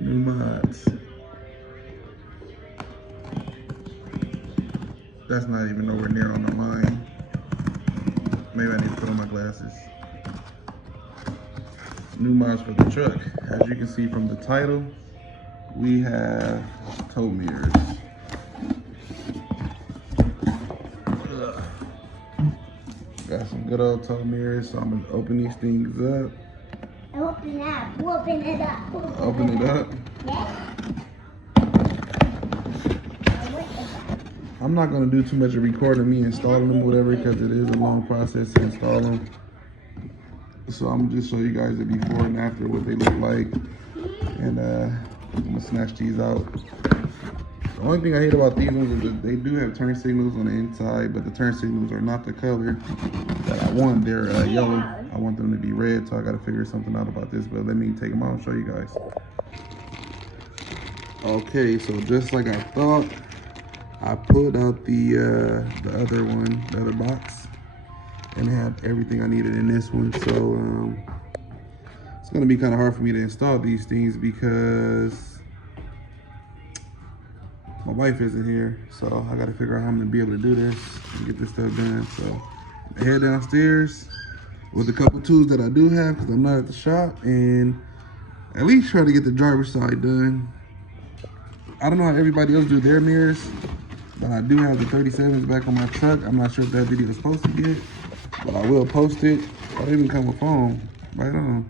New mods. That's not even nowhere near on the line. Maybe I need to put on my glasses. New mods for the truck. As you can see from the title, we have tow mirrors. Got some good old tow mirrors, so I'm gonna open these things up. Open it up. Open it up. Yes. I'm not gonna do too much of recording me installing them, whatever, because it is a long process to install them. So I'm gonna just show you guys the before and after, what they look like, and I'm gonna snatch these out. The only thing I hate about these ones is that they do have turn signals on the inside, but the turn signals are not the color that I want. They're yellow. I want them to be red, so I gotta figure something out about this. But let me take them out and show you guys. Okay, so just like I thought, I pulled out the other one, the other box, and I have everything I needed in this one. So it's gonna be kind of hard for me to install these things because my wife isn't here. So I gotta figure out how I'm gonna be able to do this and get this stuff done. So I head downstairs with a couple tools that I do have because I'm not at the shop, and at least try to get the driver's side done. I don't know how everybody else do their mirrors, but I do have the 37s back on my truck. I'm not sure if that video is posted yet, but I will post it. I even come with phone, right on.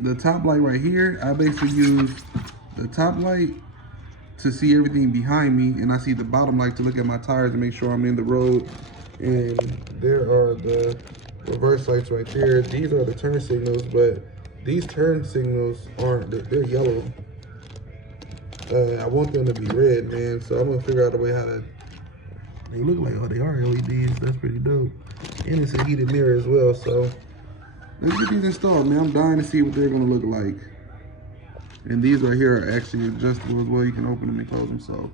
The top light right here, I basically use the top light to see everything behind me, and I see the bottom light to look at my tires and make sure I'm in the road. And there are the reverse lights right there. These are the turn signals, but these turn signals aren't, they're yellow. I want them to be red, man, so I'm gonna figure out a way how to, they look like, oh, they are LEDs, that's pretty dope. And it's a heated mirror as well, so let's get these installed, man. I'm dying to see what they're gonna look like. And these right here are actually adjustable as well. You can open them and close them. So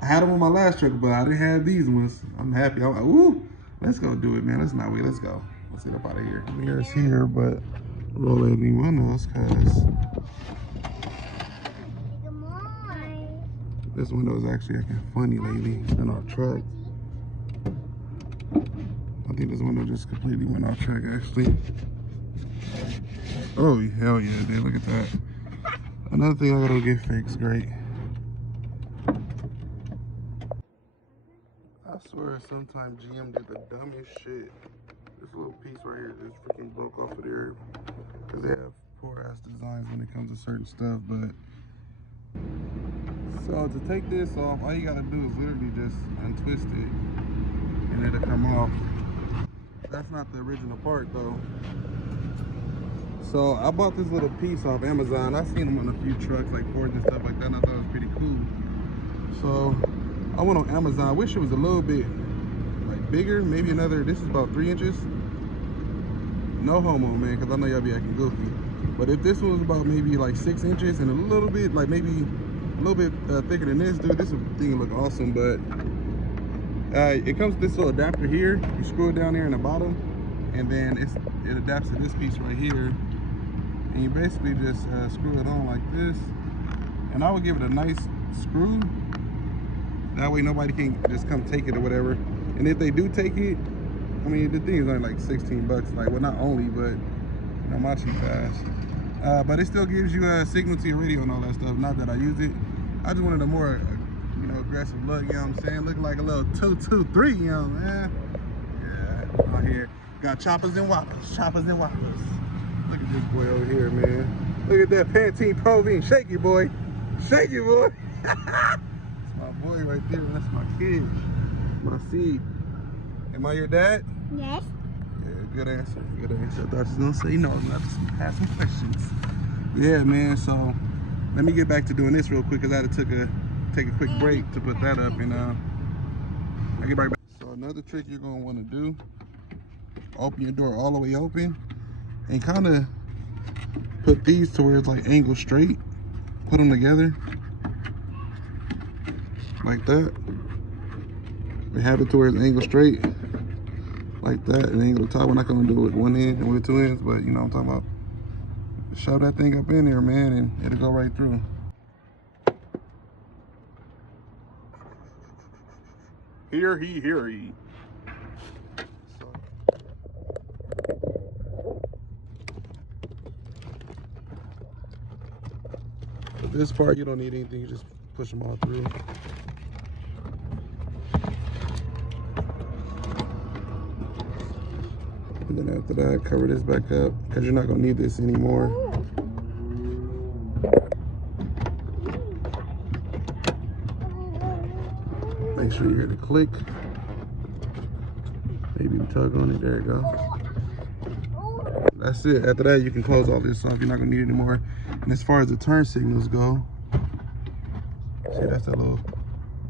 I had them on my last truck, but I didn't have these ones. I'm happy. I'm like, ooh, let's go do it, man. Let's not wait, let's go. Let's get up out of here. The mirror's here, but roll any windows, cause this window is actually acting funny lately in our truck. I think this window just completely went off track, actually. Oh, hell yeah, dude, look at that. Another thing I gotta get fixed, great. I swear sometimes GM did the dumbest shit. This little piece right here just freaking broke off of there. Cause they have poor ass designs when it comes to certain stuff, but. So to take this off, all you gotta do is literally just untwist it and it'll come off. That's not the original part though. So I bought this little piece off Amazon. I've seen them on a few trucks like Ford and stuff like that, and I thought it was pretty cool. So I went on Amazon. I wish it was a little bit like bigger, maybe another, this is about 3 inches. No homo, man, because I know y'all be acting goofy. But if this one was about maybe like 6 inches and a little bit, like maybe a little bit thicker than this, dude, this thing would look awesome. But it comes with this little adapter here. You screw it down there in the bottom, and then it adapts to this piece right here. And you basically just screw it on like this. And I would give it a nice screw. That way nobody can just come take it or whatever. And if they do take it, I mean, the thing is only like 16 bucks. Like, well, not only, but you know, my cheap ass. But it still gives you a signal to your radio and all that stuff. Not that I use it. I just wanted a more, you know, aggressive look, you know what I'm saying? Looking like a little 223, you know, man. Yeah, out here. Got choppers and whoppers, choppers and whoppers. Look at this boy over here, man. Look at that Pantene Provine. Shake it, boy. Shake it, boy. That's my boy right there. That's my kid. My seed. Am I your dad? Yes. Yeah, good answer. Good answer. I thought you was gonna say no. I'm gonna have some questions. Yeah, man. So let me get back to doing this real quick because I had to take a quick break to put that up, and I'll get right back. So another trick you're gonna want to do: open your door all the way open, and kind of put these to where it's like angled straight. Put them together like that. We have it to where it's angled straight like that, and angle the top. We're not gonna do it with one end and with two ends, but you know what I'm talking about. shove that thing up in there, man, and it'll go right through. Hear he, hear he. For this part, you don't need anything. You just push them all through. And then after that, cover this back up because you're not gonna need this anymore. Make sure you hear the click. Maybe tug on it. There you go. That's it. After that, you can close all this off. You're not gonna need it anymore. And as far as the turn signals go, see, that's that little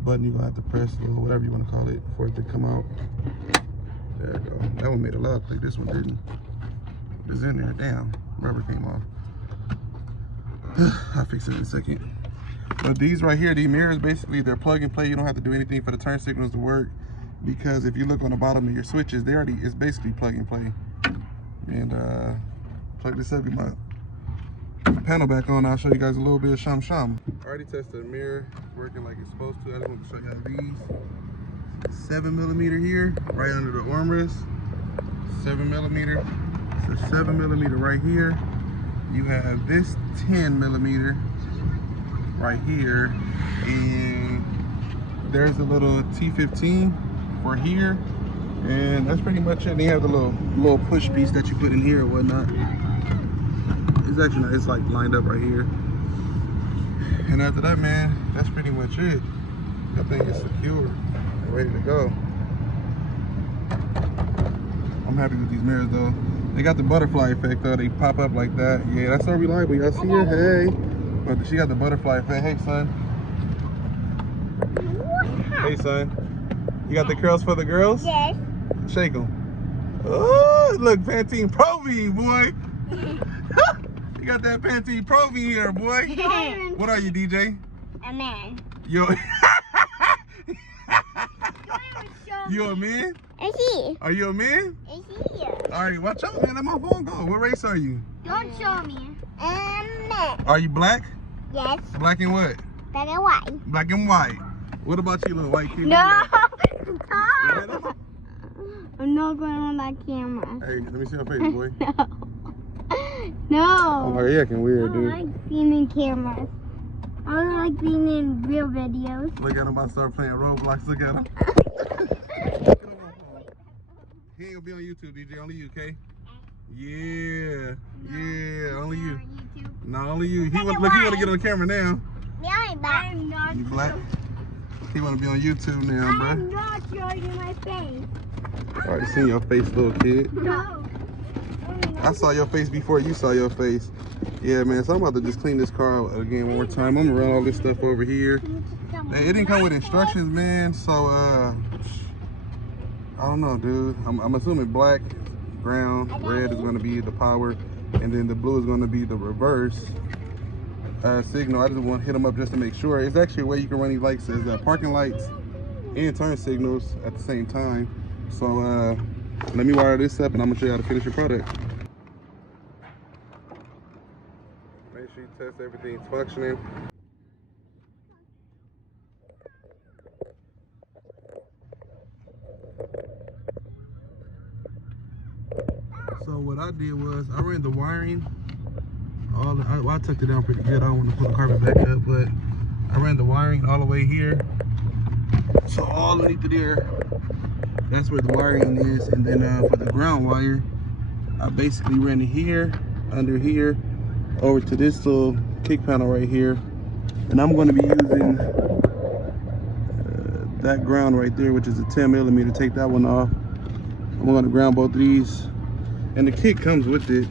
button you're gonna have to press, little whatever you want to call it, for it to come out. There you go. That one made a loud click. This one didn't. It was in there. Damn, rubber came off. I'll fix it in a second. But these right here, these mirrors, basically they're plug and play. You don't have to do anything for the turn signals to work, because if you look on the bottom of your switches, it's basically plug and play. And plug this up, get my panel back on. I'll show you guys a little bit of shum. I already tested the mirror. It's working like it's supposed to. I just want to show you how these 7mm here, right under the armrest. 7mm. So 7mm right here. You have this 10mm right here, and there's a little T15 for here, and that's pretty much it. And you have the little push piece that you put in here or whatnot. It's actually not, it's like lined up right here. And after that, man, that's pretty much it. That thing is secure and ready to go. I'm happy with these mirrors though. They got the butterfly effect though. They pop up like that. Yeah, that's so reliable. Y'all see her? Hey. But she got the butterfly effect. Hey, son. Hey, son. You got the curls for the girls? Yes. Shake them. Oh, look, Pantene Pro V, boy. You got that Pantene Pro V here, boy. What are you, DJ? A man. Yo. You a man? Is he? Are you a man? Is he? All right, watch out, man. Let my phone go. What race are you? Don't show me. Man. Are you black? Yes. Black and what? Black and white. Black and white. What about you, little white kid? No. Stop. I'm not going on that camera. Hey, let me see your face, boy. No. Oh, you're acting weird, I dude. don't like being in cameras. I don't like being in real videos. Look at him about to start playing Roblox. Look at him. He ain't gonna be on YouTube, DJ. Only you, okay? Yeah. Yeah, only you. No, only you. He want to get on camera now. No, I'm not. You black? He want to be on YouTube now, bro. I'm not showing you my face. I already seen your face, little kid. No. I saw your face before you saw your face. Yeah, man, so I'm about to just clean this car out again one more time. I'm gonna run all this stuff over here. Hey, it didn't come with instructions, man, so I don't know, dude. I'm assuming black, brown, red is gonna be the power, and then the blue is gonna be the reverse signal. I just want to hit them up just to make sure. It's actually a way you can run these lights as parking lights and turn signals at the same time. So let me wire this up and I'm gonna show you how to finish your product. Make sure you test everything's functioning. So what I did was I ran the wiring. I tucked it down pretty good. I don't want to put the carpet back up, but I ran the wiring all the way here. So all underneath there, that's where the wiring is. And then for the ground wire, I basically ran it here, under here, over to this little kick panel right here. And I'm going to be using that ground right there, which is a 10mm. Take that one off. I'm going to ground both of these. And the kick comes with it.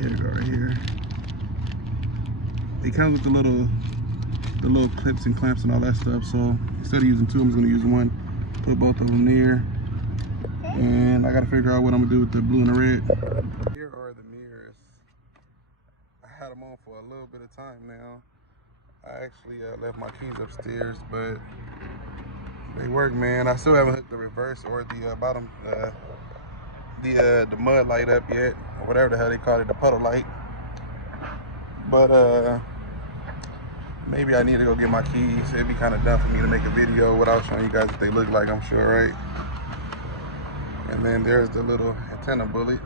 Here we go, right here. It comes with the little clips and clamps and all that stuff. So instead of using two, I'm just gonna use one. Put both of them there. And I gotta figure out what I'm gonna do with the blue and the red. Here are the mirrors. I had them on for a little bit of time now. I actually left my keys upstairs, but they work, man. I still haven't hooked the reverse or the bottom the mud light up yet, or whatever the hell they call it, the puddle light. But maybe I need to go get my keys. It'd be kind of dumb for me to make a video without showing you guys what they look like, I'm sure, right? And then there's the little antenna bullet.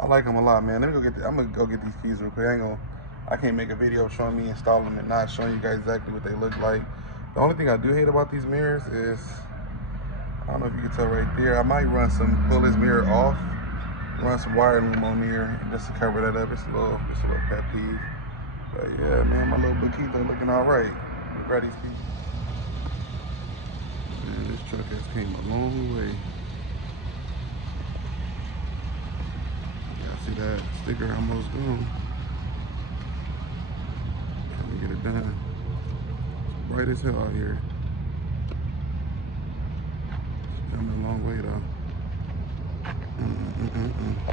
I like them a lot, man. Let me go get. I'm gonna go get these keys real quick. I can't make a video showing me installing them and not showing you guys exactly what they look like. The only thing I do hate about these mirrors is, I don't know if you can tell right there, I might pull this mirror off, run some wire loom on here just to cover that up. It's a little pet peeve. But yeah, man, my little blue keys are looking all right. Look at these keys. Man, this truck has came a long way. Yeah, see that sticker almost gone. Trying to get it done. It's bright as hell out here. It's coming a long way though.